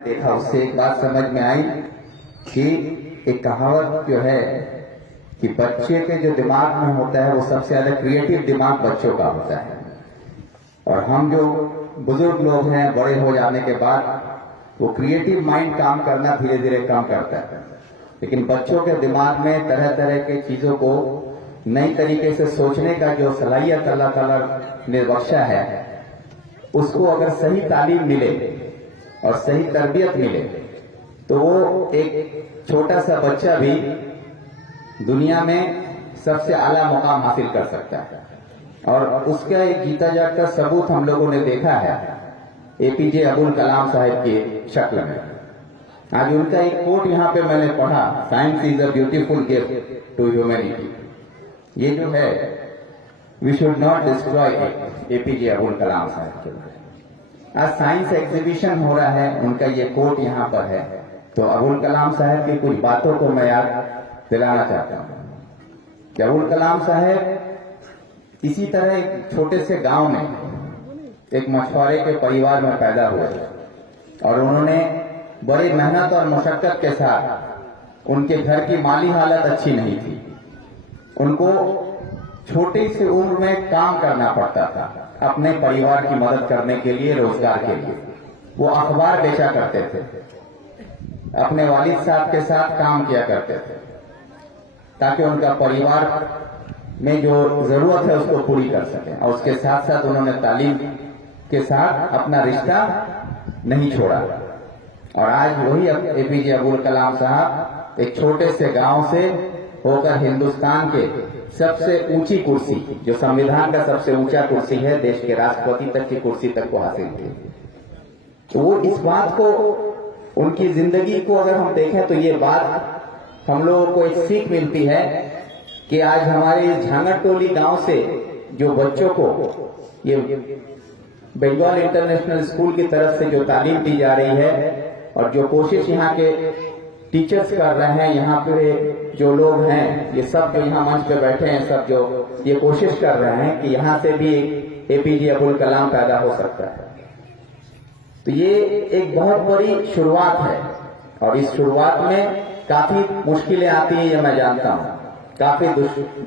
देखा उससे एक बात समझ में आई कि एक कहावत जो है कि बच्चे के जो दिमाग में होता है वो सबसे ज्यादा क्रिएटिव दिमाग बच्चों का होता है। और हम जो बुजुर्ग लोग हैं बड़े हो जाने के बाद वो क्रिएटिव माइंड काम करना धीरे धीरे कम करता है, लेकिन बच्चों के दिमाग में तरह तरह के चीजों को नई तरीके से सोचने का जो सलाहियत अल्लाह ताला ने बख्शा है, उसको अगर सही तालीम मिले और सही तरबियत मिले तो वो एक छोटा सा बच्चा भी दुनिया में सबसे आला मुकाम हासिल कर सकता है। और उसका एक जीता जागता सबूत हम लोगों ने देखा है एपीजे अब्दुल कलाम साहब की शक्ल में। आज उनका एक कोट यहाँ पे मैंने पढ़ा, science is a beautiful gift to humanity. ये जो है we should not destroy APJ Abdul Kalam साहब के। आज साइंस एग्जीबिशन हो रहा है, उनका ये कोट यहाँ पर है, तो अब्दुल कलाम साहब की कुछ बातों को मैं याद दिलाना चाहता हूँ कि अब्दुल कलाम साहब इसी तरह एक छोटे से गांव में एक मछुआरे के परिवार में पैदा हुए और उन्होंने बड़ी मेहनत और मशक्कत के साथ, उनके घर की माली हालत अच्छी नहीं थी, उनको छोटी सी उम्र में काम करना पड़ता था अपने परिवार की मदद करने के लिए, रोजगार के लिए। वो अखबार बेचा करते थे, अपने वालिद साहब के साथ काम किया करते थे ताकि उनका परिवार में जो जरूरत है उसको पूरी कर सके। और उसके साथ साथ उन्होंने तालीम के साथ अपना रिश्ता नहीं छोड़ा। और आज वही एपीजे अब्दुल कलाम साहब एक छोटे से गांव से होकर हिंदुस्तान के सबसे ऊंची कुर्सी, जो संविधान का सबसे ऊंचा कुर्सी है, देश के राष्ट्रपति तक की कुर्सी तक को हासिल की। तो वो इस बात को, उनकी जिंदगी को अगर हम देखें तो ये बात हम लोगों को एक सीख मिलती है कि आज हमारे झांगरटोली गांव से जो बच्चों को ये बंगाल इंटरनेशनल स्कूल की तरफ से जो तालीम दी जा रही है और जो कोशिश यहाँ के टीचर्स कर रहे हैं, यहाँ पे जो लोग हैं, ये सब जो यहाँ मंच पे बैठे हैं, सब जो ये कोशिश कर रहे हैं कि यहाँ से भी एपीजे अब्दुल कलाम पैदा हो सकता है। तो ये एक बहुत बड़ी शुरुआत है और इस शुरुआत में काफी मुश्किलें आती हैं, ये मैं जानता हूँ। काफी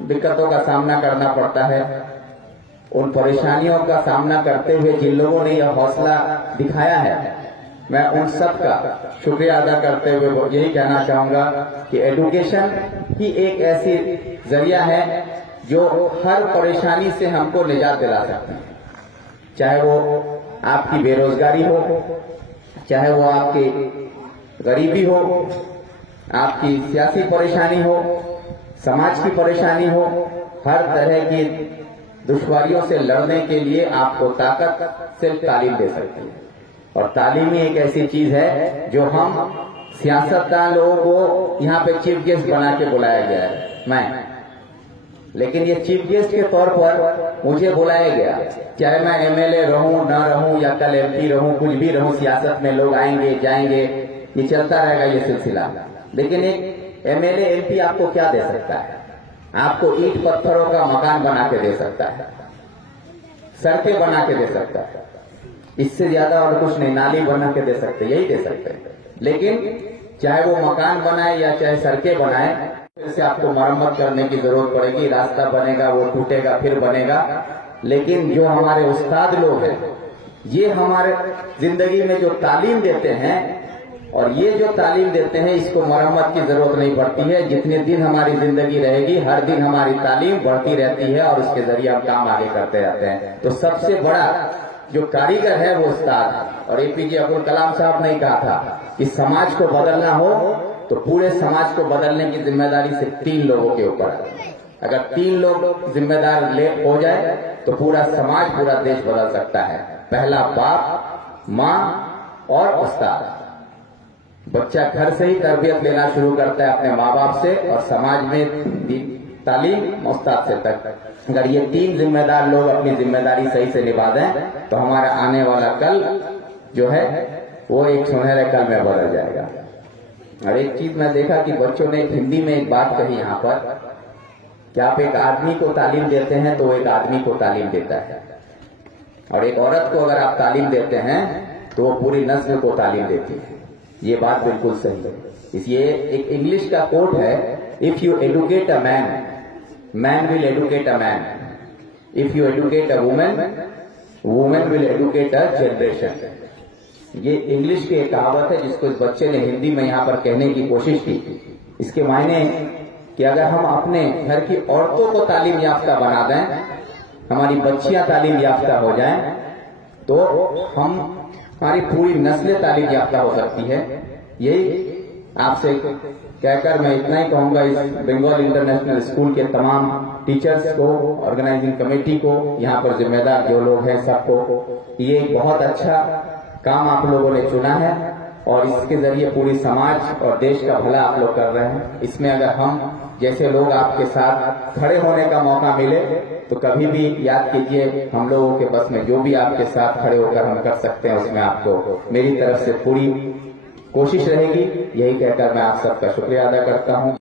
दिक्कतों का सामना करना पड़ता है। उन परेशानियों का सामना करते हुए जिन लोगों ने यह हौसला दिखाया है, मैं उन सब का शुक्रिया अदा करते हुए यही कहना चाहूंगा कि एजुकेशन ही एक ऐसी जरिया है जो हर परेशानी से हमको निजात दिला सकती है। चाहे वो आपकी बेरोजगारी हो, चाहे वो आपकी गरीबी हो, आपकी सियासी परेशानी हो, समाज की परेशानी हो, हर तरह की दुश्वारियों से लड़ने के लिए आपको ताकत सिर्फ तालीम दे सकती है। और तालीम ही एक ऐसी चीज है जो हम सियासतदान लोगों को यहाँ पे चीफ गेस्ट बना के बुलाया गया है लेकिन ये चीफ गेस्ट के तौर पर मुझे बुलाया गया, चाहे मैं एमएलए रहूं ना रहूं या कल एमपी रहूं, कुछ भी रहूं, सियासत में लोग आएंगे जाएंगे, ये चलता रहेगा ये सिलसिला। लेकिन एक एमएलए एमपी आपको क्या दे सकता है? आपको ईंट पत्थरों का मकान बना के दे सकता है, सड़कें बना के दे सकता है, इससे ज्यादा और कुछ नहीं। नाली बना के दे सकते, यही दे सकते हैं। लेकिन चाहे वो मकान बनाए या चाहे सड़कें बनाए, फिर से आपको मरम्मत करने की जरूरत पड़ेगी, रास्ता बनेगा, वो टूटेगा, फिर बनेगा। लेकिन जो हमारे उस्ताद लोग हैं, ये हमारे जिंदगी में जो तालीम देते हैं, और ये जो तालीम देते हैं, इसको मरम्मत की जरूरत नहीं पड़ती है। जितने दिन हमारी जिंदगी रहेगी, हर दिन हमारी तालीम बढ़ती रहती है और उसके जरिए हम काम आगे करते रहते हैं। तो सबसे बड़ा जो कारीगर है वो उस्ताद है। और एपीजे अब्दुल कलाम साहब ने कहा था कि समाज को बदलना हो तो पूरे समाज को बदलने की जिम्मेदारी सिर्फ 3 लोगों के ऊपर है। अगर 3 लोग जिम्मेदार हो जाए तो पूरा समाज, पूरा देश बदल सकता है। पहला बाप, माँ और उस्ताद। बच्चा घर से ही तरबियत लेना शुरू करता है अपने माँ बाप से, और समाज में तालीम उस्ताद से तक। अगर ये 3 जिम्मेदार लोग अपनी जिम्मेदारी सही से निभा दें तो हमारा आने वाला कल जो है वो एक सुनहरे कल में बदल जाएगा। और एक चीज मैं देखा कि बच्चों ने हिंदी में एक बात कही यहाँ पर कि आप एक आदमी को तालीम देते हैं तो वो एक आदमी को तालीम देता है, और एक औरत को अगर आप तालीम देते हैं तो वो पूरी नस्ल को तालीम देती है। ये बात बिल्कुल सही है। इसलिए एक इंग्लिश का कोट है, if you educate a man, man will educate a man, if you educate a women, women will educate a generation. ये इंग्लिश की एक कहावत है जिसको इस बच्चे ने हिंदी में यहाँ पर कहने की कोशिश की। इसके मायने कि अगर हम अपने घर की औरतों को तालीम याफ्ता बना दें, हमारी बच्चियां तालीम याफ्ता हो जाएं, तो हमारी पूरी नस्लें तालीम याफ्ता हो सकती है। यही आपसे कहकर मैं इतना ही कहूंगा, इस बंगाल इंटरनेशनल स्कूल के तमाम टीचर्स को, ऑर्गेनाइजिंग कमेटी को, यहाँ पर जिम्मेदार जो लोग हैं सबको, ये एक बहुत अच्छा काम आप लोगों ने चुना है और इसके जरिए पूरी समाज और देश का भला आप लोग कर रहे हैं। इसमें अगर हम जैसे लोग आपके साथ खड़े होने का मौका मिले तो कभी भी याद कीजिए, हम लोगों के बस में जो भी आपके साथ खड़े होकर हम कर सकते हैं उसमें आपको मेरी तरफ से पूरी कोशिश रहेगी। यही कहकर मैं आप सबका शुक्रिया अदा करता हूं।